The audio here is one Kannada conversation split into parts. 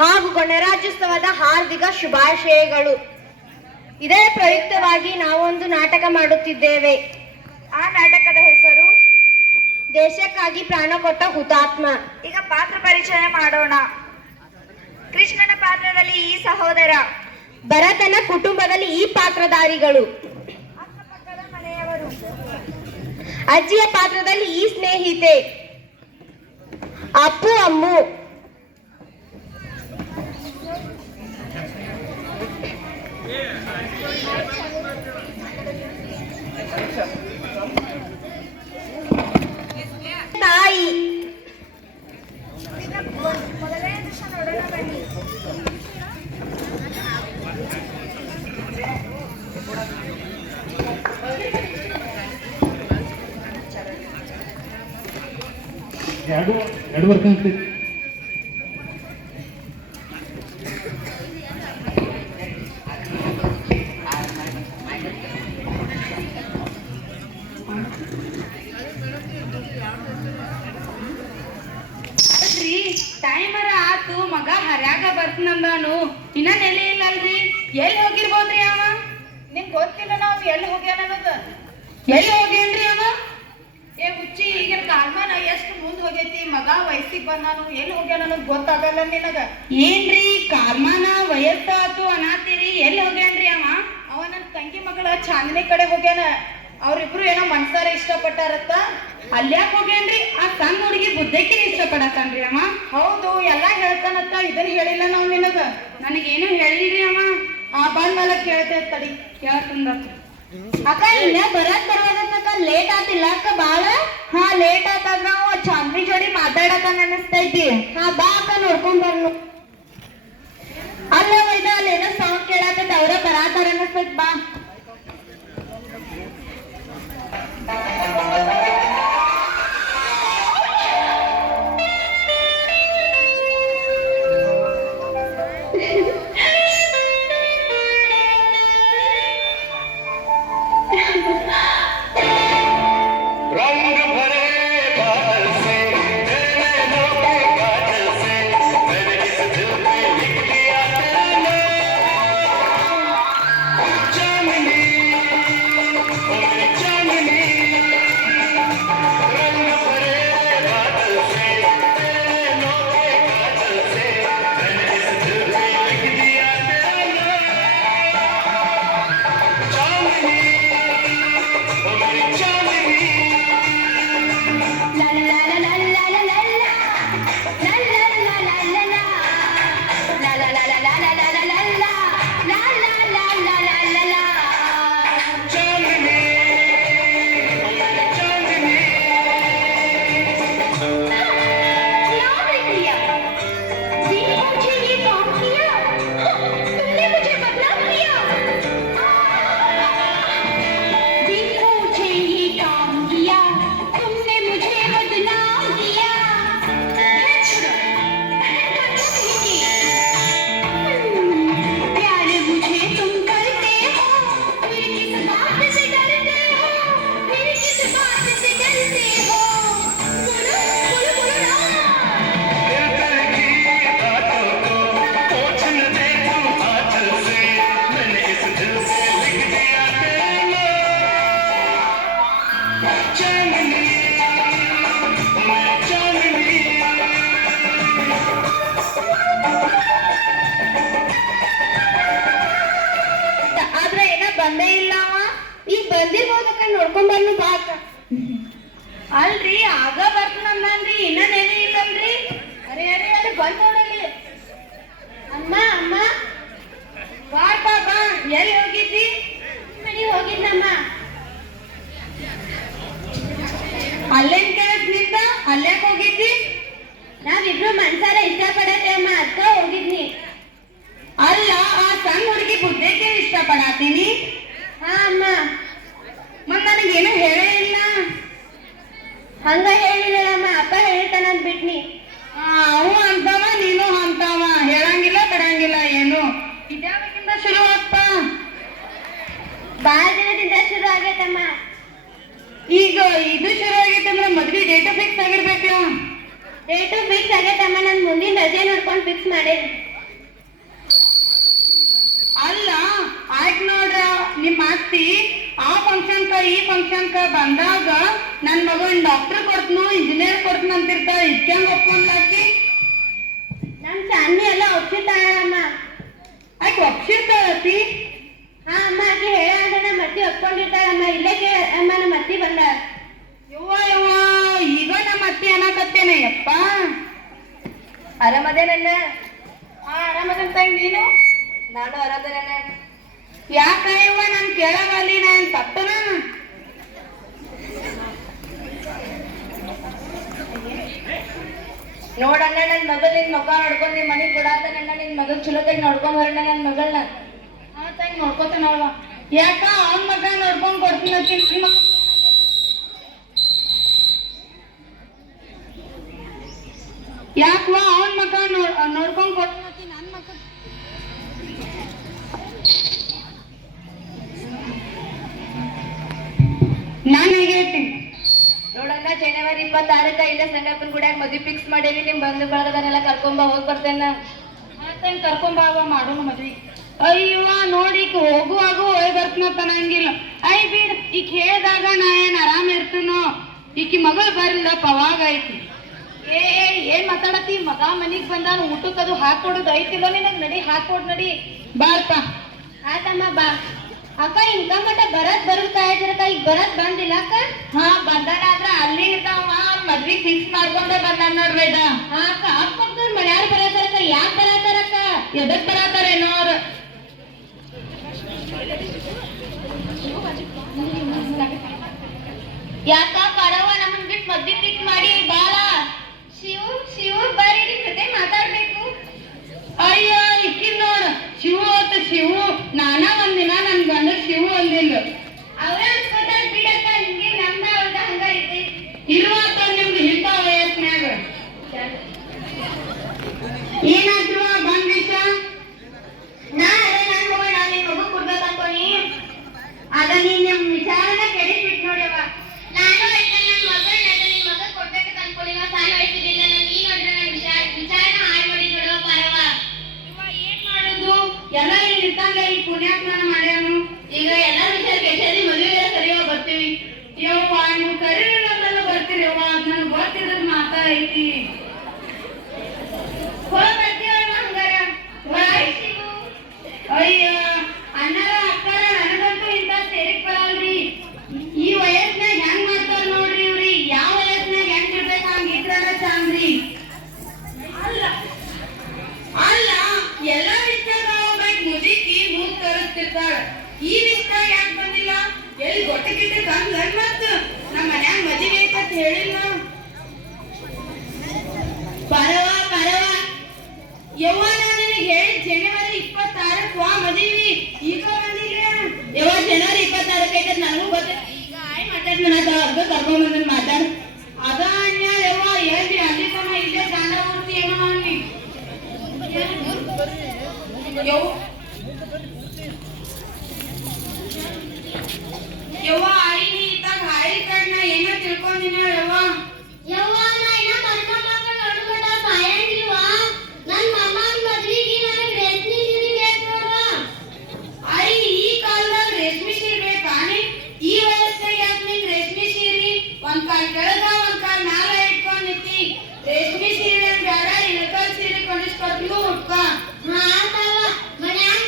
ಹಾಗೂ ಗಣರಾಜ್ಯೋತ್ಸವದ ಹಾರ್ದಿಕ ಶುಭಾಶಯಗಳು. ಇದೇ ಪ್ರಯುಕ್ತವಾಗಿ ನಾವೊಂದು ನಾಟಕ ಮಾಡುತ್ತಿದ್ದೇವೆ. ಆ ನಾಟಕದ ಹೆಸರು ದೇಶಕ್ಕಾಗಿ ಪ್ರಾಣ ಕೊಟ್ಟ ಹುತಾತ್ಮ. ಈಗ ಪಾತ್ರ ಪರಿಚಯ ಮಾಡೋಣ. ಕೃಷ್ಣನ ಪಾತ್ರದಲ್ಲಿ ಈ ಸಹೋದರ, ಭರತನ ಕುಟುಂಬದಲ್ಲಿ ಈ ಪಾತ್ರಧಾರಿಗಳು, ಅಕ್ಕಪಕ್ಕದ ಮನೆಯವರು, ಅಜ್ಜಿಯ ಪಾತ್ರದಲ್ಲಿ ಈ ಸ್ನೇಹಿತೆ, ಅಪ್ಪು ಅಮ್ಮು, ತಾಯಿ. ಮೊದಲನೇ ದೃಶ್ಯ ನೋಡೋಣ ಬನ್ನಿ. ಎರಡು ವರ್ಷ ಅನ್ಸುತ್ತೆ. ಟೈಮರ ಆತು, ಮಗ ಹರ್ಯಾಗ ಬರ್ತನಂದಾನು, ಇನ್ನ ನೆಲೆ ಇಲ್ಲಲ್ರಿ. ಎಲ್ಲಿ ಹೋಗಿರ್ಬೋದ್ರಿ ಅವ? ನಿಂಗೆ ಗೊತ್ತಿಲ್ಲ ನಾವು ಎಲ್ಲಿ ಹೋಗ್ಯಾನ ಅನ್ನೋದು. ಎಲ್ಲಿ ಹೋಗ್ಯಾನ್ರಿ ಅವ? ಏ ಹುಚ್ಚಿ, ಈಗ ಕಾಲ್ಮಾನ ಎಷ್ಟು ಮುಂದೆ ಹೋಗೈತಿ, ಮಗ ವಯಸ್ಸಿಗೆ ಬಂದಾನು, ಎಲ್ಲಿ ಹೋಗ್ಯಾನ ಅನ್ನೋದು ಗೊತ್ತಾಗಲ್ಲ ನಿನಗ. ಏನ್ರಿ ಕಾರ್ಮಾನ ವಯಸ್ಸಾತು ಅನಾತಿರಿ, ಎಲ್ಲಿ ಹೋಗ್ಯಾನ್ರಿ ಅವ? ಅವ ನನ್ನ ತಂಗಿ ಮಗಳ ಚಾಂದಿನಿ ಕಡೆ ಹೋಗ್ಯಾನ. ಅವ್ರಿಬ್ರು ಏನೋ ಮನ್ಸಾರ ಇಷ್ಟಪಟ್ಟಾರತ್ತ. ಅಲ್ಯಾಕ್ ಹೋಗ್ಯಾನ್ರಿ? ಆ ಸಣ್ಣ ಹುಡುಗಿ ಬುದ್ಧಕಿನ ಇಷ್ಟಪಡತಾನ್ರಿ ಅವ. ಹೌದು, ಎಲ್ಲಾ ಹೇಳ್ತಾನತ್ತ. ಇದನ್ನ ಹೇಳಿಲ್ಲ ನಾವ್ ನಿನಗ. ನನಗೇನು ಹೇಳಿಲ್ರಿ ಅವ. ಬಂದ ಮೇಲೆ ಕೇಳ್ತೇವೆ ತಡಿ. ಕೇಳ್ತಂದ. ಅಕ್ಕ ಇನ್ನ ಬರೋದಕ್ಕ ಲೇಟ್ ಆತಿಲ್ಲ ಅಕ್ಕ ಬಾಳ? ಹಾ, ಲೇಟ್ ಆತಾಗ ನಾವು ಚಾಂದ್ನಿ ಜೋಡಿ ಮಾತಾಡಕ ಅನಿಸ್ತೈತಿ. ಹಾ ಬಾ ಅಕ್ಕ ನೋಡ್ಕೊಂಡ್ ಬರ್ನು. ಅಲ್ಲ ವೈದ, ಅಲ್ಲೇನೋ ಸಾಂಗ್ ಕೇಳಾಕತ್ತ, ಅವ್ರ ಬರಾತಾರ ಅನಿಸ್ತೈತಿ. ಬಾ. ಬಂದೇ ಇಲ್ಲ ಅವ. ಈಗ ಬಂದಿರ್ಬೋದಕ್ಕ, ನೋಡ್ಕೊಂಡ್ ಬರ್ನು ಬಾ ಅಕ್ಕ. ಅಲ್ರಿ ಆಗ ಬರ್ತನಂದ್ರಿ, ಇನ್ನ ನೆನೆ ಇಲ್ಲಲ್ರಿ. ಅರೆ ಅರೆ ಅಲ್ಲಿ ಬಂದ್ ನೋಡಲಿ. ಅಮ್ಮ ಅಮ್ಮ ಬಾ ಬಾ ಬಾ. ಎಲ್ಲಿ ಹೋಗಿದ್ದಿ? ಮನೆಗೆ ಹೋಗಿದ್ದಮ್ಮ. ಅಲ್ಲೇನ್ ಕೆಲಸ ನಿಂದ? ಅಲ್ಯಾಕ್ ಹೋಗಿದ್ದಿ? ನಾವಿಬ್ರು ಮನ್ಸಾರ ಇಷ್ಟಪಡತ್ತೆ ಅಮ್ಮ, ಅದ್ಕ ಹೋಗಿದ್ನಿ. ಅಲ್ಲ, ಆ ಸಣ್ಣ ಹುಡುಗಿ ಬುದ್ಧಕ್ಕೆ ಇಷ್ಟಪಡಾತೀನಿ. ಹಾ ಅಮ್ಮ. ಮತ್ ನನಗೇನು ಹೇಳೇ ಇಲ್ಲ. ಹಂಗ ಹೇಳಿದಳಮ್ಮ, ಅಪ್ಪ ಹೇಳ್ತಾನಂದ್ ಬಿಟ್ನಿ. ಅವು ಅಂತವ, ನೀನು ಅಂತವ, ಹೇಳಂಗಿಲ್ಲ ಬಿಡಂಗಿಲ್ಲ ಏನು. ಇದ್ಯಾವಾಗಿಂದ ಶುರು ಆಗ್ತ? ಬಾಳ ದಿನದಿಂದ ಶುರು ಆಗೈತಮ್ಮ. ಈಗ ಇದು ಶುರು ಆಗೈತಂದ್ರ ಮದ್ವೆ ಡೇಟ್ ಫಿಕ್ಸ್ ಆಗಿರ್ಬೇಕಲ್ಲ. ಡೇಟು ಫಿಕ್ಸ್ ಆಗೈತಮ್ಮ, ನಾನು ಮುಂದಿನ ರಜೆ ನೋಡ್ಕೊಂಡು ಫಿಕ್ಸ್ ಮಾಡೇನಿ. ಅಲ್ಲ ಆಯ್ತು ನೋಡ್ರ, ನಿಮ್ಮ ಅತ್ತಿ ಆ ಫಂಕ್ಷನ್ಕ ಈ ಫಂಕ್ಷನ್ಕ ಬಂದಾಗ ನನ್ನ ಮಗನ್ ಡಾಕ್ಟರ್ ಕೊಡ್ತನು ಇಂಜಿನಿಯರ್ ಕೊಡ್ತನು ಅಂತಿರ್ತಾಳ. ಇದ್ಕಂಗ್ ಒಪ್ಕೊಂಡ್ಲಾಕಿ? ನಮ್ ಚಾಂದಿ ಎಲ್ಲ ಒಪ್ಸಿರ್ತಾಳಮ್ಮ. ಆಯ್ತು ಒಪ್ಸಿರ್ತಾಳತಿ? ಹಾ ಅಮ್ಮ, ಆಕೆ ಹೇಳ ಅಂದ್ರೆ ನಮ್ಮ ಅತ್ತಿ ಒಪ್ಕೊಂಡಿರ್ತಾಳಮ್ಮ. ಇಲ್ಲೇ ಅಮ್ಮ, ನಮ್ಮ ಅತ್ತಿ ಬಂದ. ಯವ್ವ ಯವ್ವ, ಈಗ ನಮ್ಮ ಅತ್ತಿ ಅನ್ನಕತ್ತೇನೆ ಯಪ್ಪ. ಆರಾಮದೇ ನನ್ನ? ಹಾ ಆರಾಮದಂತ ನೀನು? ನಾನು ಆರಾಮದೇನೆ. ಯಾಕ ಯವ್ವ ನಾನ್ ಕೇಳಾಗಲ್ಲಿ, ನಾನ್ ತಪ್ಪನ? ನೋಡಣ್ಣ, ನನ್ನ ಮಗಳು ನಿನ್ ಮಗ ನೋಡ್ಕೊಂಡ್ ನಿಮ್ ಮನೆಗ್ ಕೊಡಾತನಣ್ಣ. ನಿನ್ ಮಗಗ್ ಚಲೋತಾಗಿ ನೋಡ್ಕೊಂಡ್ ಬರೋಣ ನನ್ನ ಮಗಳನ್ನ. ಹಾ ತಾಯಿ ನೋಡ್ಕೋತಾನವ. ಯಾಕ ಅವನ್ ಮಗ ನೋಡ್ಕೊಂಡ್ ಕೊಡ್ತೀನತ್ತಿ, ನನ್ ಮಗ ಯಾಕವ ಅವನ್ ಮಗ ನೋಡ್ಕೊಂಡ್ ಕೊಡ್ತೀನತ್ತಿ, ನನ್ ಮಗ ನಾನು ಹೇಗೈತಿ ನೋಡಣ್ಣ, ಜನವರಿ 26ಕ್ಕ ಇಲ್ಲೇ ಸಂಗಪ್ಪನ ಗುಡಿಯಾಗ ಮದ್ವಿ ಫಿಕ್ಸ್ ಮಾಡೇವಿ. ನಿಮ್ ಬಂಧು ಬಳಗದನ್ನೆಲ್ಲ ಕರ್ಕೊಂಬ, ಹೋಗ್ ಬರ್ತೇನ. ಮತ್ತೆ ಕರ್ಕೊಂಬಾವ ಮಾಡೋಣ ಮದ್ವಿ. ಅಯ್ಯವ್ವ ನೋಡಿ, ಹೋಗುವಾಗ ಹೋಗಿ ಬರ್ತನತ್ತ ನಂಗಿಲ್ಲ. ಐ ಬಿಡ್, ಈಗ ಹೇಳ್ದಾಗ ನಾ ಏನ್ ಆರಾಮ ಇರ್ತನೋ, ಈಕಿ ಮಗಳು ಬರಲಿಲ್ಲಪ್ಪ ಅವಾಗ ಐತಿ. ಏನ್ ಮಾತಾಡತಿ? ಮಗ ಮನಿಗ್ ಬಂದಾನ, ಊಟಕ್ಕದು ಹಾಕೊಡೋದು ಐತಿಲ್ಲೋ ನಿನಗ್? ನಡಿ ಹಾಕೊಡ್ ನಡಿ. ಬಾರ್ಪ. ಆತಮ್ಮ ಬಾ. ಅಕ್ಕ ಇಂಕ ಮಟ್ಟ ಬರುತ್ತಾ ಇದ್ರಕ್ಕ, ಈಗ ಬಂದಿಲ್ಲ ಅಕ್ಕ? ಹಾ ಬಂದಾನ, ಆದ್ರ ಅಲ್ಲಿ ಇರ್ತಾವ. ಮದ್ವಿ ಫಿಕ್ಸ್ ಮಾಡ್ಕೊಂಡೆ ಬಂದಾನ ನೋಡ್ಬೇಡ. ಹಾ ಅಕ್ಕ, ಅಕ್ಕವ್ರ ಮನ್ಯಾರು ಬರತ್ತಾರಕ್ಕ. ಯಾಕೆ ಬರತ್ತಾರಕ್ಕ? ಎದಕ್ ಬರತಾರೇನೋ ಅವ್ರು. ಯಾಕ ಕಡವ ನಮ್ಮನ್ ಬಿಟ್ಟು ಮದ್ವಿ ಫಿಕ್ಸ್ ಮಾಡಿ ಬಾಳ. ಶಿವು ಬರ್ರಿ, ನಿಮ್ ಜೊತೆ ಮಾತಾಡ್ಬೇಕು. ಅಯ್ಯ ಇಕ್ಕಿ ನೋಡ, ಶಿವು ಅಂತ ಶಿವು. ನಾನ ಒಂದಿನ ನನ್ ಗಂಡ ಶಿವು ಅಂದಿಲ್ಲ. ಅವ್ರ ಅನ್ಸ್ಕೊತಾರ ಬಿಡಕ್ಕ, ನಿಮ್ಗೆ ನಮ್ದ ಅವ್ರದ ಹಂಗ ಐತಿ. ಇರುವಂತ ನಿಮ್ದು ಇಂಥ ವಯಸ್ಸಿನಾಗ ಏನಾದ್ರು ಬಂದಿಷ್ಟ? ನಾನು ಹೋಗೋಣ, ನಿಮ್ ಮಗು ಕೊಡ್ಬೇಕು ಅನ್ಕೊನಿ. ಅದ ನೀನ್ ನಿಮ್ ವಿಚಾರನ ಕೆಡಿಸ್ಬಿಟ್ಟು ನೋಡ್ಯವ. ನಾನು ಆಯ್ತಾ ನನ್ನ ಮಗಳನ್ನ ನಿಮ್ ಮಗ ಕೊಡ್ಬೇಕಂತ ಅನ್ಕೊಂಡಿವ. ಸಾಲ ಹೇಳ್ತಿದ್ದಿಲ್ಲ ನಾನು. ನೀ ನೋಡ್ರೆ ನನ್ನ ವಿಚಾರನ ಹಾಳು ಮಾಡಿ ನೋಡುವ ಪಾರವ. ಏನ್ ಮಾಡುದು? ಎಲ್ಲ ಇಲ್ಲಿ ಇರ್ತಂಗ ಈ ಪುಣ್ಯಾತ್ಮನ ಮಾಡ್ಯಾನು. ಈಗ ಎಲ್ಲಾ ವಿಚಾರ ಕೆಟ್ಟದಿ, ಮದುವೆ ಸರಿಯೋ ಬರ್ತೀವಿ. ಯವ್ವ ನೀವು ಕರೀರಲ್ಲ ಬರ್ತೀರವ್ವ, ಅದ್ ನನಗೆ ಗೊತ್ತಿದ್ರ ಮಾತಾ ಐತಿ. ಹೋಗ್ ಬರ್ತೀವಮ್ಮ ಹಂಗಾರ. ಬಾಯ್ ಶಿವು. ಅಯ್ಯ ಅಣ್ಣರ ಅಕ್ಕರ, ನನಗಂತೂ ಇಂಥ ಸೇರಿಕ್ ಬರಲ್ರಿ. ಈ ವಯಸ್ಸಿನಾಗ ಹೆಂಗ್ ಮಾಡ್ತಾರ ನೋಡ್ರಿ ಇವ್ರಿ. ಯಾವ ವಯಸ್ಸಿನಾಗ ಹೆಂಗ್ ಇರ್ಬೇಕ ಹಂಗಿದ್ರ ಚಾಂದ್ರಿ. ಅಲ್ಲ ಎಲ್ಲ ವಿಷಯದಾಗ ಹೋಗ್ಬೇಕು, ಮುದುಕಿ ಮೂಗ್ ತೋರಿಸ್ತಿರ್ತಾಳ. ಈ ವಿಷಯದಾಗ ಯಾಕೆ ಬಂದಿಲ್ಲ? ಎಲ್ಲಿ ಗೊಟ್ಟಕ್ಕಿಟ್ಟ ಕಂದ್ ಮತ್ತ ನಮ್ಮ ಮನ್ಯಾಗ ಮದುವೆ ಐತಂತ ಹೇಳಿಲ್ಲ. ಪರವ ಯವ್ವ, ನಾನು ನಿನಗೆ ಹೇಳಿ ಜನವರಿ 26ಕ್ಕೆ ವಾ ಮದುವೆ. ಈಗ ಬಂದಿಲ್ಲ ಯವ್ವ. ಜನವರಿ 26ಕ್ಕೆ ಐತೆ ನನಗೂ ಗೊತ್ತಿಲ್ಲ. ಈಗ ಮಾತಾಡ್ತಾನ ಅರ್ಧ ಕರ್ಕೊಂಡ್ ಬಂದ್ ಮಾತಾಡ್. ಅದ ಅಣ್ಣ ಯವ್ವ, ಹೇಳ್ರಿ ಅಲ್ಲಿ ತನ ಇಲ್ಲೇ ದಾಂಡ ಮೂರ್ತಿ ಏನೋ ಅನ್ನಿ ಯವ್ವ. ಆಯ್ನಿ ಇದ್ದಾಗ ಹಾಳಿ ಕಣ್ಣ ಏನೋ ತಿಳ್ಕೊಂಡಿನ ಯವ್ವ. ಯವ್ವ, ನಾ ಇನ್ನ ಕರ್ಕೊಂಡ್ ಮಕ್ಕಳು ನೋಡ್ಕೊಂಡ ಸಾಯಂಗಿಲ್ವಾ? ನನ್ ಮಾಮನ್ ಮದ್ವಿಗೆ ನನಗೆ ರೇಷ್ಮೆ ಸೀರೆ ಬೇಕು ನೋಡುವ. ಈ ಕಾಲದಾಗ ರೇಷ್ಮೆ ಸೀರೆ ಬೇಕಾನೆ? ಈ ವಯಸ್ಸಾಗ ಯಾಕೆ ನಿಂಗೆ ರೇಷ್ಮೆ ಸೀರೆ? ಒಂದ್ ಕಾಲ್ ಕೆಳಗ ಒಂದ್ ಕಾಲ್ ಮ್ಯಾಲ ಇಟ್ಕೊಂಡ್ ನಿಂತಿ. ರೇಷ್ಮೆ ಸೀರೆ ಬೇಡ, ಇಳಕಲ್ ಸೀರೆ ಕೊಂಡಿಸ್ಕೊಡ್ತೀವಿ ಉಟ್ಕ. ಹಾ ತಾವ, ಮನ್ಯಾಗ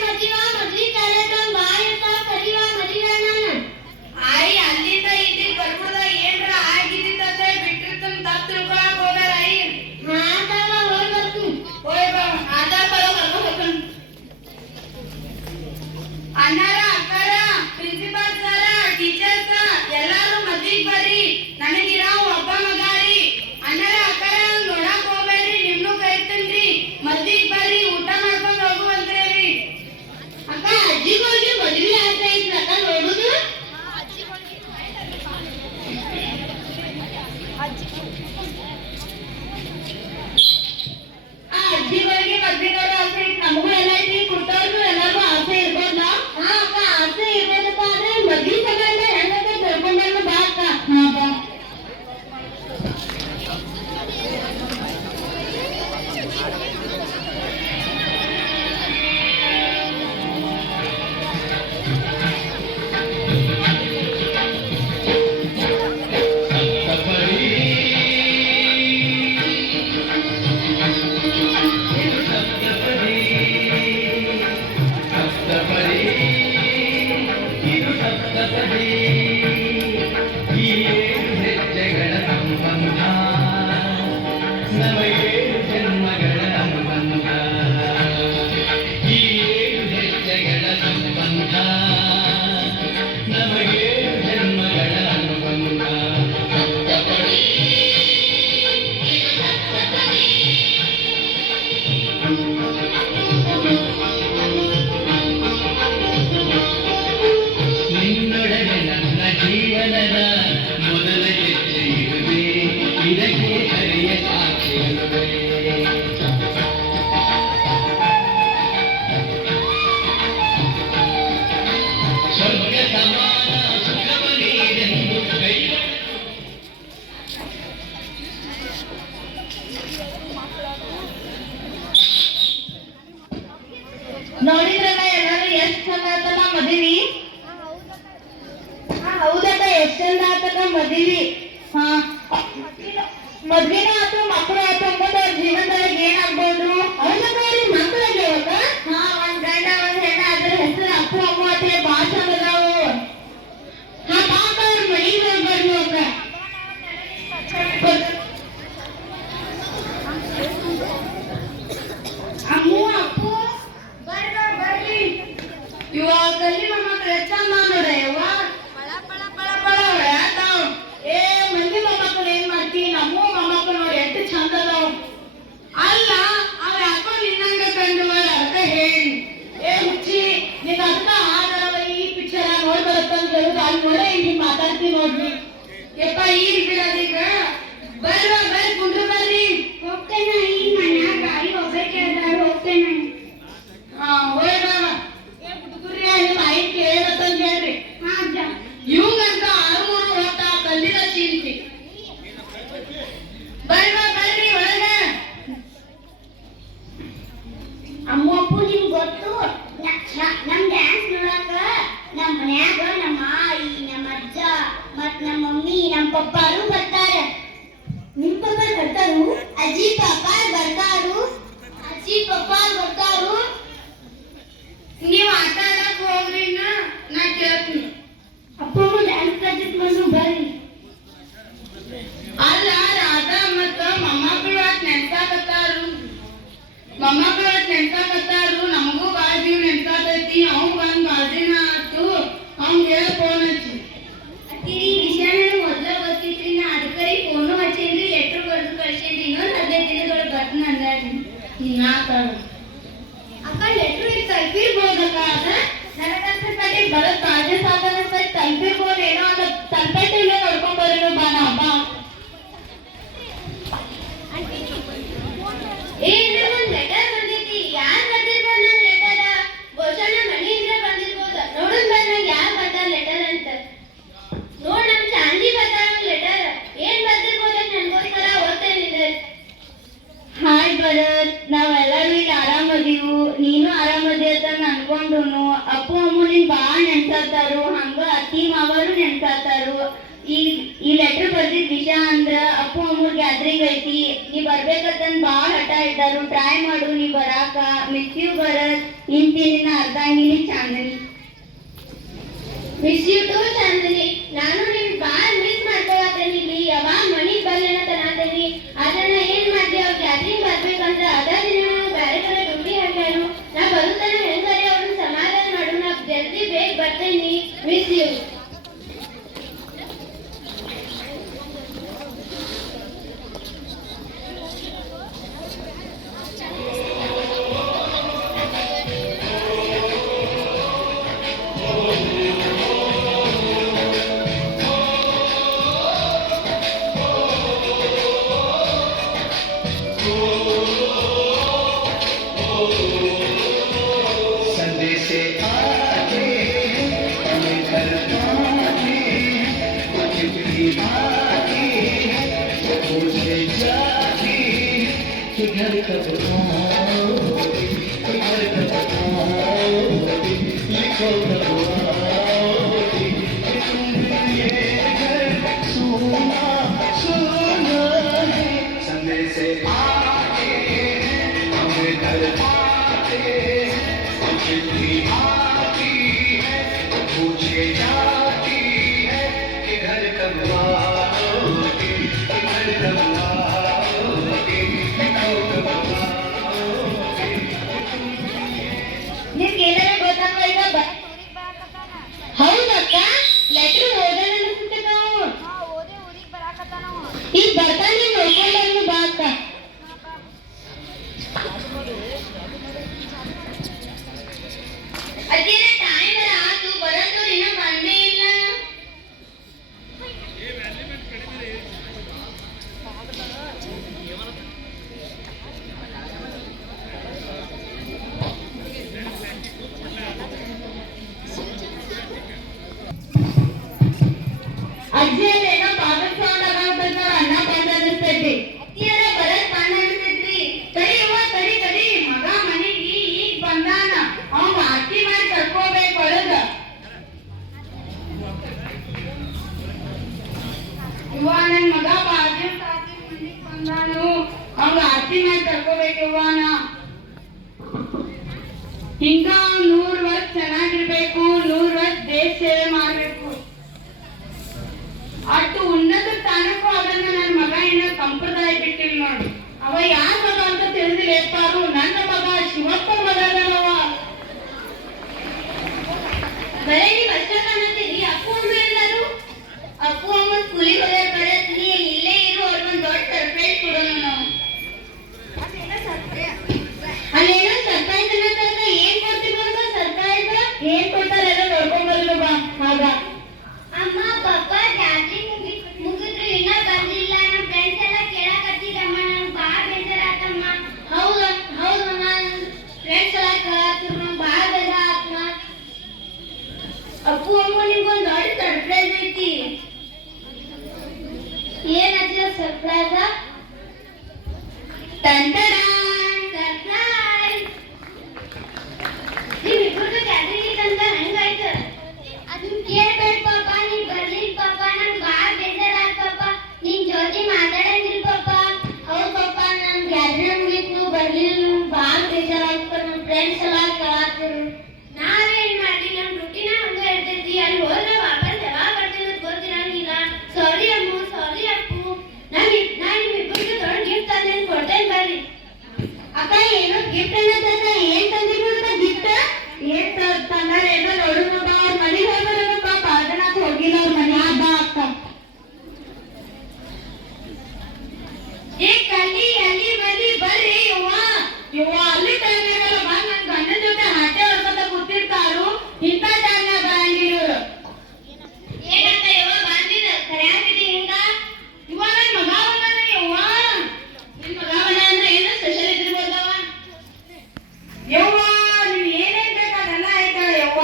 ನಿನ್ನೊಡನೆ ನನ್ನ ಜೀವನದ ಮೊದಲ ಹೆಜ್ಜೆ ಇರುವೆ, ಇದಕ್ಕೆ ಹರೆಯ ಸಾಕ್ಷಿರುವೆ. ಸ್ವರ್ಗ ಸಮಾನ ಸುಖವ ನೀಡೆಂದು ಕೈ ನೋಡಿದ್ರಲ್ಲ ಎಲ್ಲರೂ ಎಷ್ಟ್ ಚಂದ ಆತಲ್ಲ ಮದ್ವಿ. ಹೌದಕ್ಕ ಎಷ್ಟ್ ಚಂದ ಆತಕ್ಕ ಮದ್ವಿ. ಹಾ ಮದ್ವಿನ ಆತು ಮಕ್ಕಳು ಆತು ಅಂಬೋದು ಅವ್ರ ಜೀವನದೊಳಗೆ ಏನಾಗ್ಬೋದು. ಹೌದಕ್ಕ ಅವ್ರಿಗೆ ಮಕ್ಕಳು ಆಗ್ಯಾವಕ್ಕ. ಹಾ ಒಂದ್ ಗಂಡ ಒಂದ್ ಹೆಣ್ಣ ಅದ್ರ ಹೆಸರು ಅಪ್ಪು ಅಮ್ಮ ಅತ್ತೆ ಬಾಳ ಚಂದ ಅದಾವು. ಹಾ ಪಾಪ ಅವ್ರ ಮನೆಗೆ ಹೋಗ್ಬಾರ್ದು ಅಕ್ಕ. ಅಮ್ಮು ಅಪ್ಪು ಬರ್ರಿ. ಇವಾಗ ಕಲ್ಲಿ ಮೊಮ್ಮಕ್ಳು ಎಷ್ಟ್ ಚಂದ ನೋಡ್ರಿ ಯವ್ವ. ಪಳ ಹೊಳ್ಯಾತಾವ್. ಏ ಮಂದಿ ಮೊಮ್ಮಕ್ಳು ಏನ್ ಮಾಡ್ತಿ, ನಮ್ಮೂ ಮೊಮ್ಮಕ್ಳು ನೋಡಿ ಎಷ್ಟು ಚಂದ ಅದಾವ್. ಅಲ್ಲ ಅವ್ ಯಾಕೋ ನಿನ್ನಂಗ ಕಂಡು ಅರ್ಥ ಹೇಳಿ. ಏ ಹುಚ್ಚಿ ನಿನ್ ಅದಕ್ಕ ಆದರವ ಈ ಪಿಕ್ಚರ ನೋಡ್ಬರತ್ತಂತ ಹೇಳುದು ಅಲ್ಲಿ ನೋಡೇ ಇಲ್ಲಿ ಮಾತಾಡ್ತಿ ನೋಡ್ರಿ. ಯಪ್ಪ ಈಗ ಬಿಡೋದೀಗ ಬರ್ರಿ ಕುಂಡ್ರು ಬರ್ರಿ. ಹೋಗ್ತೇನೆ ಈಗ ಮನ್ಯಾಗ ಗಾಡಿ ಹೋಗ್ಬೇಕೆ ಅದಾರ ಹೋಗ್ತೇನೆ. ಹಾ ಹೋಗ್ಯಾವ. ಏ ಹುಡುಗರ್ರಿ ನಿಮ್ಮ ಐದು ಕೇಳತ್ತಂತ ಹೇಳ್ರಿ. ಹಾ ಅಜ್ಜ. ಇವಂಗಂತ 6 ಹೊತ್ತ ಕಲ್ಲಿನ ಚೀಲ್ತಿ. ಬರ್ರಿ ಒಳಗೆ. ಅಮ್ಮ ಅಪ್ಪು ನಿಮ್ಗೆ ಗೊತ್ತು ನಮ್ ಡ್ಯಾನ್ಸ್ ನೋಡಕ ನಮ್ಮ ಮನ್ಯಾಗ ನಮ್ಮ ಆಯಿ ನಮ್ಮ ಅಜ್ಜ ಮತ್ ನಮ್ಮ ಮಮ್ಮಿ ನಮ್ಮ ಪಪ್ಪಾರು ಬರ್ತಾರೆ. ನಿಮ್ ಪಪ್ಪ ಬರ್ತಾರು? ಅಜ್ಜಿ ಪಪ್ಪ ಬರ್ತಾರು. ಅಜ್ಜಿ ಪಪ್ಪ ಬರ್ತಾರು. ನೀವು ಆಟ ಆಡಕ್ ಹೋಗ್ರಿ ನಾ ಕೇಳ್ತೀನಿ. ಅಪ್ಪ ಡ್ಯಾನ್ಸ್ ಪ್ರಾಕ್ಟೀಸ್ ಮಾಡ್ರು ಬರ್ರಿ. ಅಲ್ಲ ರಾಧಾ ಮತ್ತ ಮೊಮ್ಮಕ್ಕಳು ನೆನ್ಸಾಕತ್ತಾರು. ನಮಗೂ ಬಾಳ ಜೀವ ನೆನ್ಸಾತೈತಿ. ಅವ್ನು ಬಂದ್ ಬಾಜಿನ ಆತು. ಅವ್ನ್ ಹೇಳ ಫೋನ್ ಹಚ್ಚಿ. ಅತ್ತಿರಿ ಈ ವಿಷಯ ನನಗೆ ಮೊದ್ಲ ಗೊತ್ತಿತ್ರಿ. ನಾ ಅದಕ್ಕರಿ ಫೋನು ಹಚ್ಚೇನ್ರಿ, ಲೆಟ್ರ್ ಬರ್ದು ಕಳ್ಸೇನ್ರಿ. ಇನ್ನೊಂದು 15 ದಿನದೊಳಗೆ ಬರ್ತೀನಿ ಅಂದ್ರಿ. ಅಕ್ಕ ಲೆಟ್ರು ಈಗ ತಲುಪಿರ್ಬೋದಕ್ಕ. ಅದ ನನಗಂತ ಕಡೆ ಬರೋದ್ ಬಾಜೆ ಸಾಧನ ತಲುಪಿರ್ಬೋದು. ಏನೋ ಒಂದು ತಲುಪೈತೆ ಇಲ್ಲ ನೋಡ್ಕೊಂಡ್ ಬರ್ರಿ ಬಾ ನಾ ಹಬ್ಬ. ಒಂದ್ ಲೆಟರ್ ಬಂದೈತಿ. ಯಾರ್ ಬರ್ದಿರ್ಬೋದು ನನ್ ಲೆಟರ್? ಬಹುಶಃ ನಮ್ಮ ಮನೆಯಿಂದ ಬಂದಿರ್ಬೋದು. ನೋಡುನ್ ಬರ್ ನಂಗೆ ಯಾರ್ ಬರ್ತಾರ ಲೆಟರ್ ಅಂತ. ನೋಡ್ ನಮ್ ಚಾಂದಿ ಬರ್ತಾರ ಲೆಟರ್. ಏನ್ ಬರ್ದಿರ್ಬೋದು ನನ್ಗೋಸ್ಕರ ಓದ್ತೇನಿದೆ. ಹಾಯ್ ಭರತ್, ನಾವೆಲ್ಲರೂ ಇಲ್ಲಿ ಆರಾಮದೀವು. ನೀನು ಆರಾಮದಿ ಅಂತ ಅನ್ಕೊಂಡುನು. ಅಪ್ಪು ಅಮ್ಮ ನಿನ್ ಬಾಳ ನೆನ್ಸಾತಾರು. ಹಂಗ ಅತ್ತಿ ಮಾವರು ನೆನ್ಸಾತಾರು. ಈ ಲೆಟರ್ ಬರ್ದಿದ್ ವಿಷಯ ಅಂದ್ರ ಅಪ್ಪು ಅಮ್ಮೂರ್ ಗ್ಯಾದ್ರಿಂಗ್ ಐತಿ. ನೀ ಬರ್ಬೇಕಂತ ಬಾಳ ಹಠ ಇದ್ದಾರು. ಟ್ರೈ ಮಾಡು ನೀ ಬರಾಕ. Miss you Bharat. ಇಂತಿ ನಿನ್ನ ಅರ್ಧಾಂಗಿನಿ Chandani. Miss you too Chandani. ನಾನು ನಿಮ್ ಬಾಳ ಮಿಸ್ ಮಾಡ್ಕೊಳತ್ತೇನಿ. ಇಲ್ಲಿ ಯಾವಾಗ ಮನಿಗ್ ಬರ್ಲೇನ ತನಾತೇನಿ. ಆದ್ರೆ ನಾ ಏನ್ ಮಾಡ್ದೆ, ಅವ್ರ ಗ್ಯಾದ್ರಿಂಗ್ ಬರ್ಬೇಕಂದ್ರ ಅದ ದಿನ ಬೇರೆ ಕಡೆ ಡ್ಯೂಟಿ ಹಾಕ್ಯಾನು. ನಾ ಬರುತ್ತಾನೆ ಹೆಂಗಾರೆ ಅವ್ರನ್ನ ಸಮಾಧಾನ ಮಾಡು. ನಾ ಜಲ್ದಿ ಬೇಗ ಬರ್ತೇನಿ. Miss you. ಹೌದಕ್ಕ, ಲೆಟರ್ ಓದೋಣ ಅನ್ಸುತ್ತೆ ನಾವು. ಈಗ ಬರ್ತಾನೆ ನೋಡ್ಕೊಂಡು ಬಾ ಅಕ್ಕ. ಹಿಂಗ 100 ವರ್ಷ ಚೆನ್ನಾಗಿರ್ಬೇಕು, 100 ವರ್ಷ ದೇಶ ಸೇವೆ ಮಾಡ್ಬೇಕು. ಅಷ್ಟು ಉನ್ನತ ಸ್ಥಾನಕ್ಕೂ ಅದನ್ನ ನನ್ನ ಮಗ ಏನೋ ಸಂಪ್ರದಾಯ ಬಿಟ್ಟಿಲ್ಲ ನೋಡಿ. ಅವ ಯಾರ ಮಗ ಅಂತ ತಿಳಿದಿಲ್ಲೇಪಾರು, ನನ್ನ ಮಗ ಶಿವಪ್ಪ ಮಗ ಅದಾನವ. ಬರೀ ನೀವು ಅಷ್ಟ ಕಾಣತ್ತೀರಿ. ಅಪ್ಪು ಅಮ್ಮ ಎಲ್ಲರೂ? ಅಪ್ಪು ಅಮ್ಮ ಸ್ಕೂಲಿಗೆ ಹೋಗ್ಯಾರ ಕಡೆ. ನೀ ಇಲ್ಲೇ ಇರು, ಅವ್ರಿಗೊಂದು ದೊಡ್ಡ ಸರ್ಪ್ರೈಸ್ ಕೊಡೋಣ ನಾವು. ಅಲ್ಲೇನೋ ಸರ್ಪ್ರೈಸ್ ಅನ್ನೋದಾಗ ಏನ್ ಕೊಡ್ತಿರ್ಬೋದು? ಸರ್ಪ್ರೈಸ್ ಏನ್ ಕೊಡ್ತಾರೆ ಎಲ್ಲ ನೋಡ್ಕೊಂಡ್ ಬರ್ಲು ಬಾ. ಆಗ ಅಮ್ಮ ಪಪ್ಪ ಜಾತ್ರೆ ಮುಗಿದ್ರು ಇನ್ನ ಬಂದಿಲ್ಲ. ನಮ್ಮ ಫ್ರೆಂಡ್ಸ್ ಎಲ್ಲ ಕೇಳಕತ್ತಿದ್ರಮ್ಮ. ನಂಗೆ ಭಾಳ ಬೇಜಾರಾತಮ್ಮ. ಹೌದಮ್ಮ, ನನ್ನ ಫ್ರೆಂಡ್ಸ್ ಎಲ್ಲ ಕೇಳತ್ತಿದ್ರು. ನಂಗೆ ಭಾಳ ಬೇಜಾರಾತಮ್ಮ. ಅಪ್ಪು ಅಮ್ಮ ನಿಮ್ಗೊಂದು ದೊಡ್ಡ ಸರ್ಪ್ರೈಸ್ ಐತಿ. ಏನಂತ ಸರ್ಪ್ರೈಸ್? ಸರ್ಪ್ರೈಸ್. ನೀವಿಬ್ಬರದು ಜಾತ್ರೆಗೆ ತಂದ ಹೆಂಗಾಯ್ತು? ಅದನ್ನ ಕೇಳ್ಬೇಡ ಪಾಪ. ನೀನ್ ಬರ್ಲಿಲ್ಲ ಪಾಪ. ನಂಗೆ ಭಾಳ ಬೇಜಾರಾತ್ ಪಾಪ. ನಿನ್ ಜೊತೆ ಮಾತಾಡಂಗಿಲ್ಲ ಪಾಪ. ಹೌದು ಪಾಪ, ನಮ್ ಜಾತ್ರೆ ಮುಗಿತ್ ನೀವು ಬರ್ಲಿಲ್ಲ. ಭಾಳ ಬೇಜಾರಾಗ್ತ. ನಮ್ಮ ಫ್ರೆಂಡ್ಸ್ ಎಲ್ಲ ಕೇಳಾತಿರು. ನಾವೇನ್ ಮಾಡ್ಲಿ, ನಮ್ ರುಟೀನ ಹಂಗ ಇರ್ತೈತಿ. ಅಲ್ಲಿ ಹೋದ್ರೆ ವಾಪಸ್ ಯಾವಾಗ ಬರ್ತೀನಿ ಅಂತ ಗೊತ್ತಿರಂಗಿಲ್ಲ. ಸಾರಿ ಅಮ್ಮ, ಸಾರಿ ಅಪ್ಪು. ನಾನು ನಿಮ್ಮಿಬ್ಬರಿಗೆ ದೊಡ್ಡ ಗಿಫ್ಟ್ ತಂದೆ ಕೊಡ್ತೇನೆ ಬರ್ರಿ. ಅಕ್ಕ ಏನೋ ಗಿಫ್ಟ್ ಅನ್ನೋದಕ್ಕ ಏನ್ ತಂದಿರ್ಬೋದ? ಗಿಫ್ಟ್ ಏನ್ ತಂದಾರ ಏನೋ ನೋಡುವ ಬಾ. ಅವ್ರ ಮನೆಗೆ ಹೋಗ್ಬರೋದು ಪಾಪ. ಅದನ್ನ ಹೋಗಿಲ್ಲ ಅವ್ರ ಮನೆ. ಬಾ ಅಕ್ಕ. ಏ ಕಲ್ಲಿ ಅಲ್ಲಿ ಬಲ್ಲಿ ಬರ್ರಿ ಯವ್ವ ಅಲ್ಲಿ ಟೈಮ್ನಾಗಲ್ಲ ಬಾ. ನನ್ ಗಂಡನ ಜೊತೆ ಹಾಟೆ ಹೊಡ್ಕೊತ ಕೂತಿರ್ತಾರು. ಇಂಥ ಟೈಮ್ನಾಗ ಬರಂಗಿಲ್ಲ ಇವ್ರು. ಏನಂತ ಯವ್ವ ಬಂದಿದ ಕರ್ಯಾತಿದಿ ಹಿಂಗ? ಇವ ನನ್ ಮಗ ಬಂದಾನ ಯವ್ವ. ನಿನ್ ಮಗ ಬಂದ ಅಂದ್ರೆ ಏನೋ ಸ್ಪೆಷಲ್ ಇದ್ದಿರ್ಬೋದವ. ಯವ್ವ ನೀವ್ ಏನೇನ್ ಬೇಕು ಅದೆಲ್ಲ ಆಯ್ತಾ ಯವ್ವ.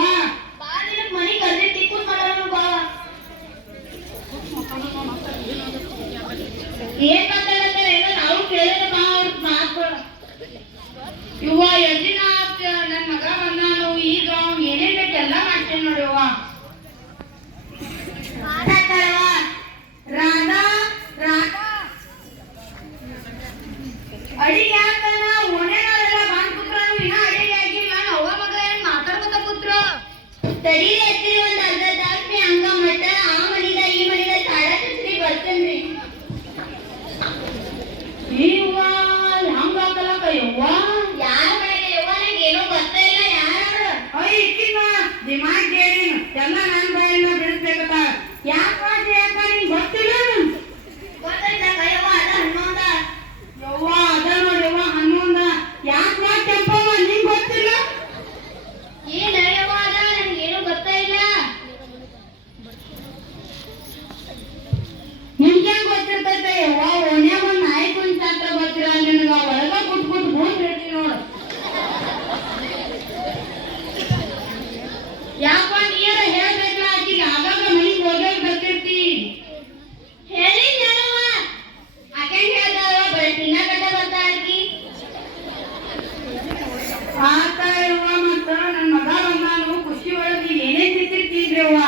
ಬಾ, ನಿನಗ್ ಮನಿ ಕರ್ದಿ ಟಿಕ್ಕುನ್ ಮಾಡೋಣ ಬಾ. ಏನ್ ಮಾತಾಡತ್ತಾರೆ ಎಲ್ಲ ನಾವು ಕೇಳಿದ ಬಾ ಅವ್ರ ಮಾತುಗಳು. ಇವ್ವ ಎಷ್ಟಿನ ಆತ ನನ್ ಮಗ ಬಂದಾನು. ಈಗ ಅವ್ನ್ ಏನೇನ್ ಬೇಕು ಎಲ್ಲ ಮಾಡ್ತೇನೆ ನೋಡಿ ಯವ್ವ. ರಾಧಾ ಅಡಿಗೆ ಆಗ್ತಾನ ಓಣೆಗಳೆಲ್ಲ ಬಂದ್ ಕೂತ್ರು. ಇನ್ನ ಅಡಿಗೆ ಆಗಿಲ್ಲ. ಅವ್ವ ಮಗ ಏನ್ ಮಾತಾಡ್ಕೊತ ಕೂತ್ರು. ತಡೀರಿ ಎತ್ತಿರಿ, ಒಂದ್ ಅರ್ಧ ತಾಸ್ರಿ ಹಂಗ ಮಟ್ಟ ಆ ಮನಿದ ಈ ಮನಿದ ತಾಡಕತ್ರಿ ಬರ್ತೇನ್ರಿ. ಇವ್ವ ಹಂಗ ಹಾಕಲಕ್ಕ ಯವ್ವ. ಯಾರ ಮನೆಗೆ ಯವ್ವ? ನಂಗೆ ಏನೋ ಗೊತ್ತೇ ಇಲ್ಲ. ಯಾರು? ಅಯ್ಯ ಇಕ್ಕಿನ ದಿಮಾಗ್ ಕೇಳಿ ಎಲ್ಲ ನನ್ ಬಾಯಿಂದ ಬಿಡಿಸ್ಬೇಕತ್ತ. ಯಾಕ ನಿಂಗೆ ಗೊತ್ತಿಲ್ಲ? ಗೊತ್ತೈತಕ್ಕ ಯವ್ವ, ಅದ ಹನ್ನೊಂದ. ಯವ್ವ ಅದ ನೋಡಿ ಯವ್ವ 11. ಯಾಕ ಕೆಂಪವ್ವ ನಿಂಗೆ ಗೊತ್ತಿಲ್ಲ? ಏನ ಯವ್ವ ಅದ? ನಂಗೆ ಏನೋ ಗೊತ್ತೇ ಇಲ್ಲ. ನಿಮ್ಗೆ ಗೊತ್ತಿರ್ತೈತೆ ಯವ್ವ. ಓಣ್ಯಾಗ ಒಂದ್ ನಾಯಿ ಕುಂತ ಅಂತ ಗೊತ್ತಿಲ್ಲ ನಿನಗ. ಒಳಗ ಕುಟ್ ಭೂತ್ ಹೇಳ್ತೀನಿ ನೋಡು. ಯಾಕ ನೀರ ಹೇಳ್ಬೇಕಲ್ಲ ಆಕಿಗೆ. ಆಗಾಗ ಮನಿಗೆ ಹೋಗೋಗಿ ಬರ್ತಿರ್ತಿ. ಹೇಳಿದ್ನಲ್ಲವ್ವ. ಆಕೆಂಗ್ ಹೇಳ್ದವ? ಬರೀ ತಿನ್ನಕಟ್ಟ ಬರ್ತಾ ಆಕಿ. ಆತ ಯವ್ವ. ಮತ್ತ ನನ್ ಮಗ ಬಂದಾನು ಖುಷಿ ಒಳಗ್ ನೀವ್ ಏನೇನ್ ತಿಂತಿರ್ತೀನ್ರಿ ಯವ್ವ.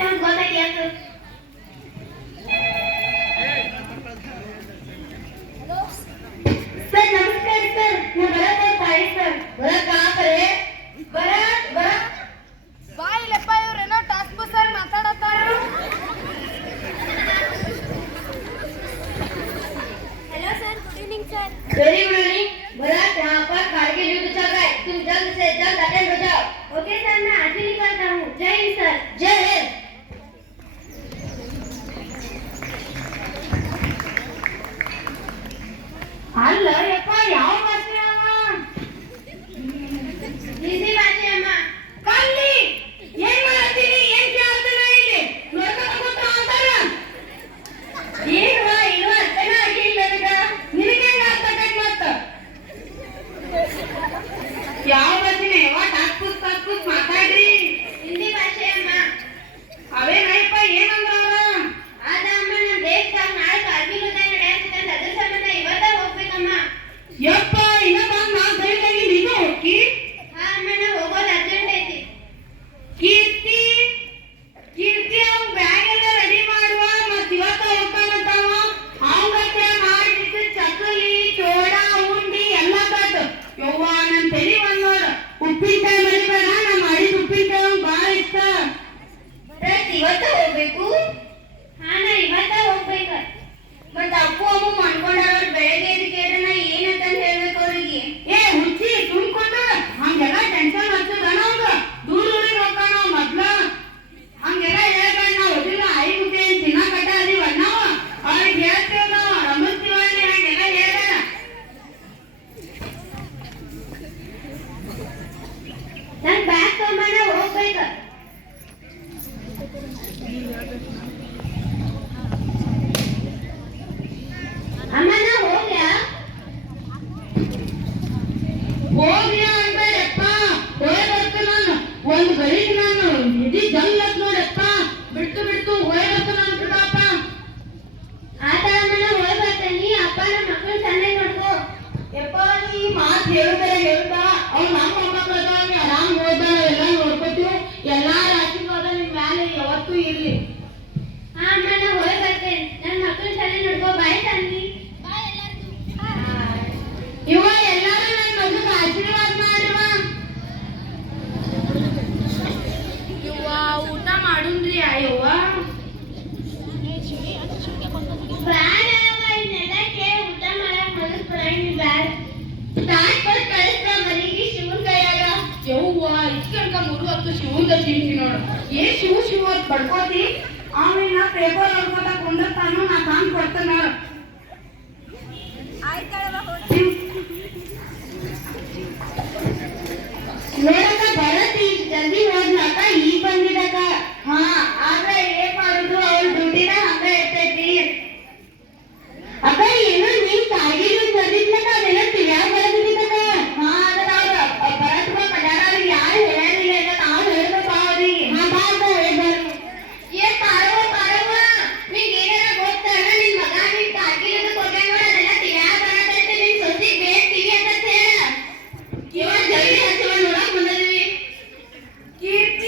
ನಂಗೆ ಗೊತ್ತೈತಿ ಯಾಕೆ? ಸರ್ ನಮಸ್ಕಾರ ಸರ್. ನಾ ಬರತ್ತ ತಾಯಿ ಸರ್. ಬರಕ್ಕ ಆಕರೆ ಬರತ್ ಬಾ ಇಲ್ಲಪ್ಪ. ಇವ್ರೇನೋ ಟಾಸ್ಕ್ ಬಸ್ ಅಲ್ಲಿ ಮಾತಾಡತ್ತಾರ. Hello sir, good evening sir. Very good evening. बरात यहाँ पर कारगिल युद्ध चल रहा है. तुम जल्द से जल्द अटेंड हो जाओ. ओके सर, मैं आज ही निकलता हूँ. जय हिंद सर. जय हिंद. ನಾನು ಇದು ಜಲ್ಲತ್ ನೋಡಪ್ಪ ಬಿಡ್ತು ಬಿಡ್ತು ಹೋಯ್ತು ನನ್ನ ಬಿಡಪ್ಪ ಆತ ಅಮ್ಮನ ಹೋಗಿ ಬರ್ತಾನೆ ಅಪ್ಪ ನಮ್ಮ ಮಕ್ಕಳು ಚೆನ್ನಾಗಿ ನೋಡ್ಕೋ ಯಪ್ಪ ನೀ ಮಾತು ಹೇಳ್ತಾ ಅವ್ನು ನಮ್ಮ ಮೊಮ್ಮಕ್ಳು ಅದಾವ ನೀ ಆರಾಮ್ ಹೋಗ್ದ ನಾವೆಲ್ಲ ನೋಡ್ಕೊತೀವಿ ಎಲ್ಲಾರ ಆಶೀರ್ವಾದ ನಿನ್ ಮ್ಯಾಲೆ ಯಾವತ್ತೂ ಇರ್ಲಿ ಹಾ ಅಮ್ಮ ನಾ ಹೋಗಿ ಬರ್ತೇನೆ ನನ್ನ ಮಕ್ಕಳು ಚೆನ್ನಾಗಿ ನೋಡ್ಕೋ ಬಾಯ್ ತಂದಿ ಇವ ಎಲ್ಲಾರು ನನ್ನ ಮಗಗೆ ಆಶೀರ್ವಾದ ಮಾಡಿವ ಇವ್ವ ಊಟ ಮಾಡುನ್ರಿ ಅಯ್ಯವ್ವ ಬ್ಯಾಡ ಅವ ಇದನ್ನೆಲ್ಲ ಕೇಳಿ ಊಟ ಮಾಡಕ್ ಮನಸ್ ಬರಂಗಿಲ್ಲ ಬ್ಯಾಡ ತಾಟ್ ಕೊಟ್ಟು ಕಳಿಸ್ತಾ ಮನೆಗೆ ಶಿವನ್ ಕೈಯಾಗ ಯವ್ವ ಇಷ್ಟಂಕ 3 ಹೊತ್ತು ಶಿವಂದ ತಿಂತಿ ನೋಡು ಶಿವ ಅಂತ ಬಡ್ಕೋತಿ ಆಮೇಲೆ ನಾ ಪೇಪರ್ ನೋಡ್ಕೊತ ಕೊಂಡಿರ್ತಾನು ನಾ ತಂದು ಕೊಡ್ತೇನೆ ನೋಡು ನೋಡಕ್ಕ ಬರತ್ತಿ ಜಲ್ದಿ ಹೋದ್ನಕ್ಕ ಈಗ ಬಂದಿದಕ್ಕ ಹಾ ಆದ್ರೆ ಏನ್ ಮಾಡುದು ಅವ್ರ ಡ್ಯೂಟಿನ ಹಂಗ ಇರ್ತೈತಿ ಅಕ್ಕ ಏನೋ ನೀವ್ ಕಾರ್ಗಿಲ್ ಬಂದಿದ್ಲಕ್ಕ ಅದೆಲ್ಲ ತಿಳ್ಯಾಗ ಬರದಿದ್ದಕ್ಕ ಹಾ ಅದನ್ನ ಅವ್ರ ಬರತ್ ಕಡ್ಯಾರ ಯಾರು ಹೇಳ್ಯಾರಿಲ್ಲ ಇಲ್ಲ ನಾವು ಹೇಳ್ಬೇಕು ಅವ್ರಿಗೆ ಹಾ ಬಾ ಅಕ್ಕ ಹೇಳ್ಬಾರ ಏ ಪಾರವ್ವ ನಿಂಗೆ ಏನಾರ ಗೊತ್ತಾಗ ನಿನ್ ಮಗ ನಿನ್ ಕಾರ್ಗಿಲ್ ಅಂತ ಕೊಟ್ಟಾಗ ನೋಡ ಅದೆಲ್ಲ ತಿಳ್ಯಾಗ ಬರತೈತಿ ನಿನ್ ಸೊಸಿ ಬೇಡ್ತೀವಿ ಅಂತ ಹೇಳ ಇವಾಗ ಜಲ್ದಿ ಹಚ್ಚವ ನೋಡಕ್ ಬಂದಿದ್ವಿ ಕೀರ್ತಿ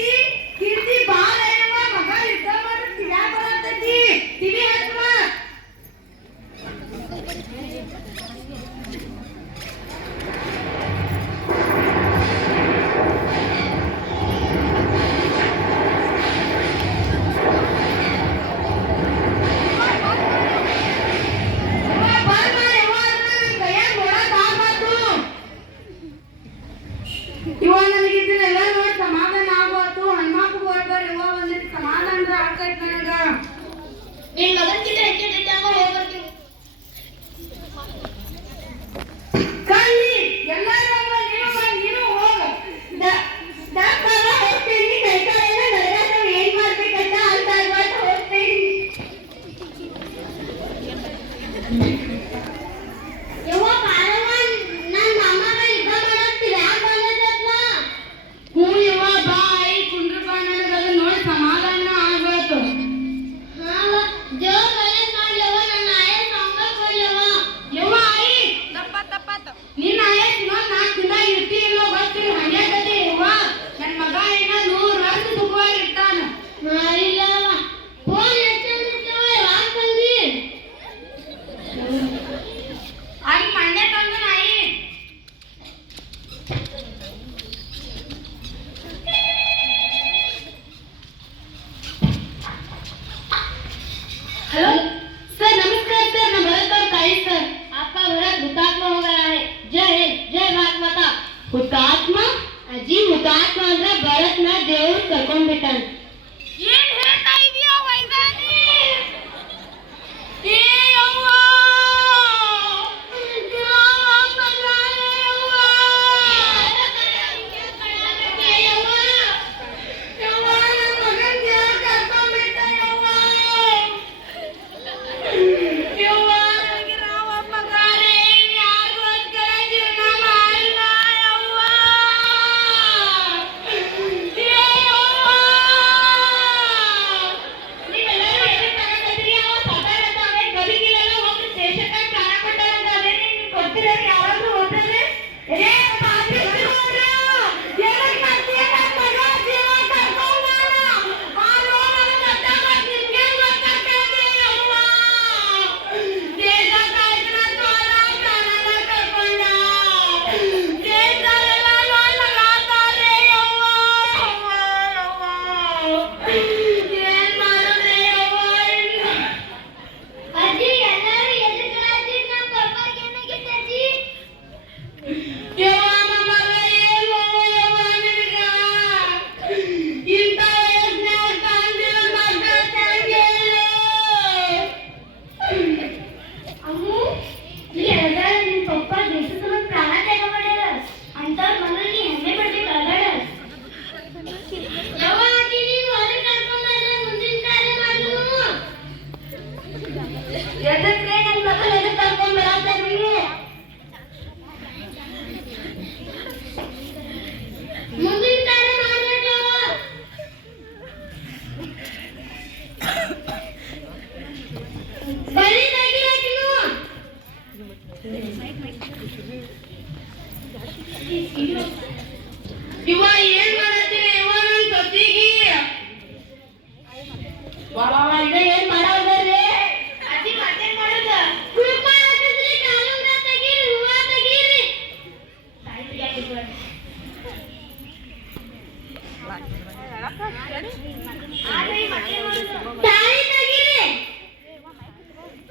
ತಾಳಿ ತೆಗೀರಿ.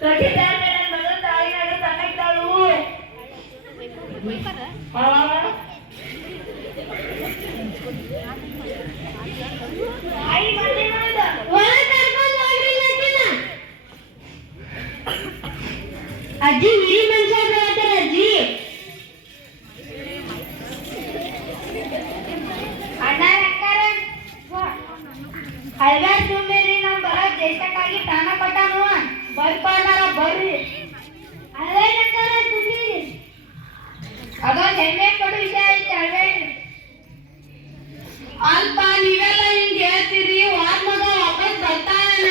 ತೊಟ್ಟಿ ತಾಳ್ಮೆ ನನ್ನ ಮಗಳು ತಾಳಿ ನಡು ಸಣ್ಣಕ್ಕಾಳು. ಒಳಗ್ ಕರ್ಕೊಂಡ್ ಹೋಗ್ರಿ ಲಕ್ಕಿನ. ಅಜ್ಜಿ ಹಿರಿ ಮನುಷ್ಯ ಹೇಳ್ತಾರ ಅಜ್ಜಿ. ಅಣ್ಣ ಅಕ್ಕಾರ ಹೈವೇರ್ ತುಂಬಿರಿ ನಮ್ ಬರ ದೇಶಕ್ಕಾಗಿ ಪ್ರಾಣ ಕೊಟ್ಟಾನು ಬರ್ಪಾಡಾರ ಬರ್ರಿ ಅವೇನಕ್ಕಾರ ತುಂಬಿರಿ. ಅದೊಂದು ಹೆಮ್ಮೆ ಕೊಡು ವಿಷಯ ಐತಿ ಹೈವೇರ್ ಅಲ್ಪ ನೀವೆಲ್ಲ ಹಿಂಗ್ ಹೇಳ್ತೀರಿ, ವಾದ್ ಮಗ ವಾಪಸ್ ಬರ್ತಾನ.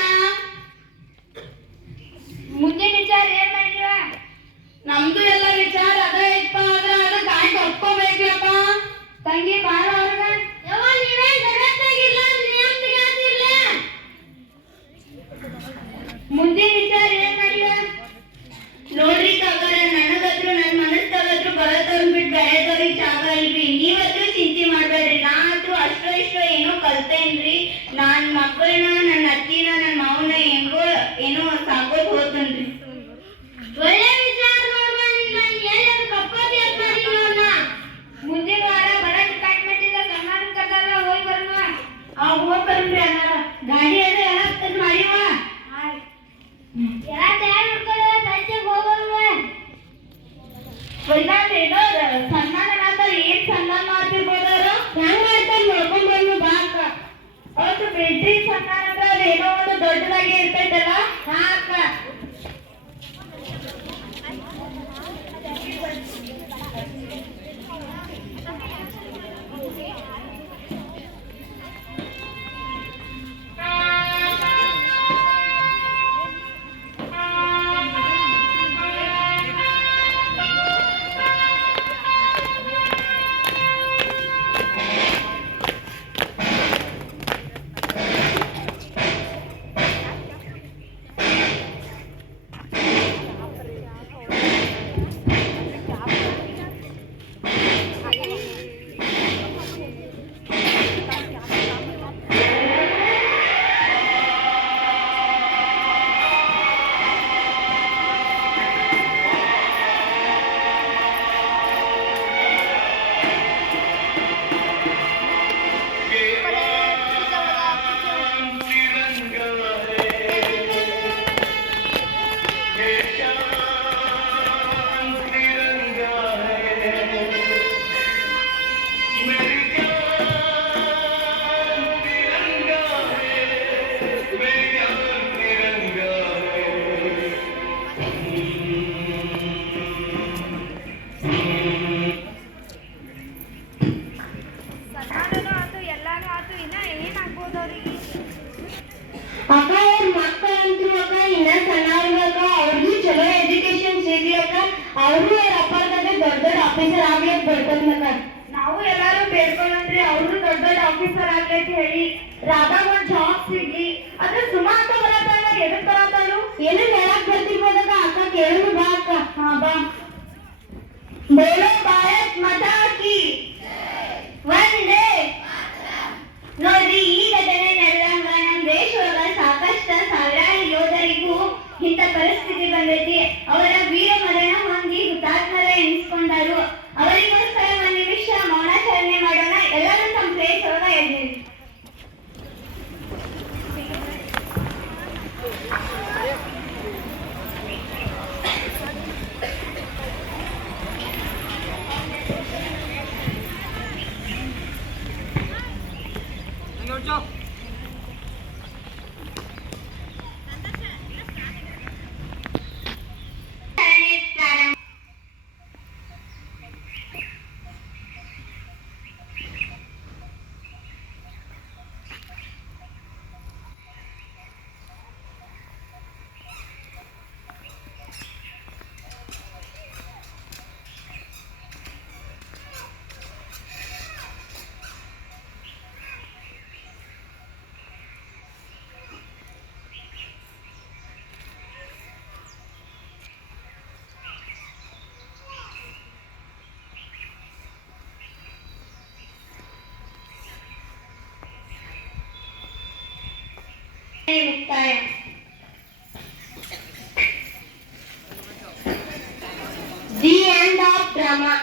ಮುಂದಿನ ವಿಚಾರ ಏನ್ ಮಾಡಿವ ನಮ್ದು ಎಲ್ಲ ವಿಚಾರ ಅದ ಇಪ್ಪ, ಆದ್ರೆ ಅದ ಗಾಂಟ್ ಒಪ್ಕೋಬೇಕಪ್ಪ. ತಂಗಿ ಬಾರ ಅವ್ರಗ ಯವ್ವ ನೀವೇನ್ ಜಗತ್ತಾಗಿಲ್ಲ ನಿಯಮ್ದಿಗಾತಿರ್ಲ. ಮುಂದಿನ ವಿಚಾರ ಏನ್ ಮಾಡಿವ ನೋಡ್ರಿ ಕಾಕರ, ನನಗತ್ರು ನನ್ನ ಮನಸ್ಸಾಗತ್ರು ಬರತವ್ರ ಬಿಟ್ಟು ಬೇರೆದವ್ರಿಗೆ ಜಾಗ ಇಲ್ರಿ. ನೀವತ್ರು ಚಿಂತೆ ಮಾಡ್ಬೇಡ್ರಿ. ನಾ ಅಂತೂ ಅಷ್ಟೋ ಇಷ್ಟೋ ಏನೋ ಕಲ್ತೇನ್ರಿ. ನಾನ್ ಮಕ್ಕಳನ್ನ, ನನ್ನ ಅತ್ತಿನ, ನನ್ನ ಮಾವನ ಹೆಂಗೋ ಏನೋ ಸಾಕೋತ್ ಹೋತನ್ರಿ. ಒಳ್ಳೆ ವಿಚಾರ ನೋಡ್ಬಾ ನಿನ್ನ ಎಲ್ಲರೂ ಕಪ್ಪತಿ ಅಂತ ಮಾಡಿ ನೋಡ್ನ. ಮುಂದಿನ ವಾರ ಬರ ಡಿಪಾರ್ಟ್ಮೆಂಟ್ ಇಂದ ಕರ್ನಾಟಕದ ಹೋಗಿ ಬರೋಣ ಹೋಗ್ಬರ್ರಿ ಅನ್ನಾರ. ಗಾಡಿ ಅದ ಎಲ್ಲ ತದ್ ಮಾಡಿವ. ಎಲ್ಲ ತಯಾರು ಮಾಡ್ಕೊಳ್ಳೋ ಸಂಜೆಗೆ ಹೋಗೋಣ. ಏನೋ ಸನ್ಮಾನ ಮಾಡ್ತಾರೆ. ಏನ್ ಸನ್ಮಾನ ಮಾಡ್ತಿರ್ಬೋದವ್ರು? ಹೆಂಗ್ ಮಾಡ್ತಾರೆ ನೋಡ್ಕೊಂಡ್ ಬಂದು ಬಾ ಅಕ್ಕ. ಅವತ್ತು ಬೆಟ್ರಿ ಸನ್ಮಾನ ಅಂದ್ರೆ ಅದೇನೋ ಒಂದು ದೊಡ್ಡದಾಗಿ ಇರ್ತೈತಲ್ಲ. ಹಾ ಅಕ್ಕ. ಅಕ್ಕ ಅವ್ರ ಮಕ್ಕಳಂತೂ ಅಕ್ಕ ಇನ್ನ ಸಣ್ಣವ್ರಿಗಕ್ಕ ಅವ್ರಿಗೂ ಚಲೋ ಎಜುಕೇಶನ್ ಸಿಗ್ಲಿ ಅಕ್ಕ. ಅವ್ರು ಅವ್ರ ಅಪ್ಪರ್ಗಂದ್ರೆ ದೊಡ್ಡ ದೊಡ್ಡ ಆಫೀಸರ್ ಆಗ್ಲಿಕ್ಕೆ ಬರ್ಕೊಂಡ್ಲಕ್ಕ. ನಾವು ಎಲ್ಲಾರು ಬೇಡ್ಕೊಂಡ್ರಿ ಅವ್ರು ದೊಡ್ಡ ದೊಡ್ಡ ಆಫೀಸರ್ ಆಗ್ಲೈತಿ ಹೇಳಿ ರಾಧಾಗ ಒಂದ್ ಜಾಬ್ ಸಿಗ್ಲಿ. ಅದ್ರ ಸುಮಾ ಅಂತ ಬರತ್ತಾಳ ಎದಕ್ ಬರತ್ತಾಳು ಏನೋ ಹೇಳಕ್ ಬರ್ತಿರ್ಬೋದಕ್ಕ. ಅಕ್ಕ ಕೇಳೋದು ಬಾ ಅಕ್ಕ. ಹಾ ಬಾ ಬೋಲೋ ಭಾರತ್ ಮಾತಾ ಕಿ ವಂದೇ. ನೋಡ್ರಿ, ಈ ಘಟನೆ ನಡೆದಂಗ ನಮ್ ದೇಶದೊಳಗ ಸಾಕಷ್ಟು ಸಾವಿರಾರು ಯೋಧರಿಗೂ ಇಂಥ ಪರಿಸ್ಥಿತಿ ಬಂದೈತಿ. ಅವರ ವೀರ ಮರಣ ಹೊಂದಿ ಹುತಾತ್ಮರ ಎನಿಸ್ಕೊಂಡರು. ಅವರಿಗೋಸ್ಕರ ಒಂದ್ ನಿಮಿಷ ಮೌನಾಚರಣೆ ಮಾಡೋಣ. ಎಲ್ಲರೂ ತಮ್ಮ ಪ್ಲೇಸ್ ಒಳಗ ಎದ್ದಿರಿ. ಮುಕ್ತಾಯ. The end of drama.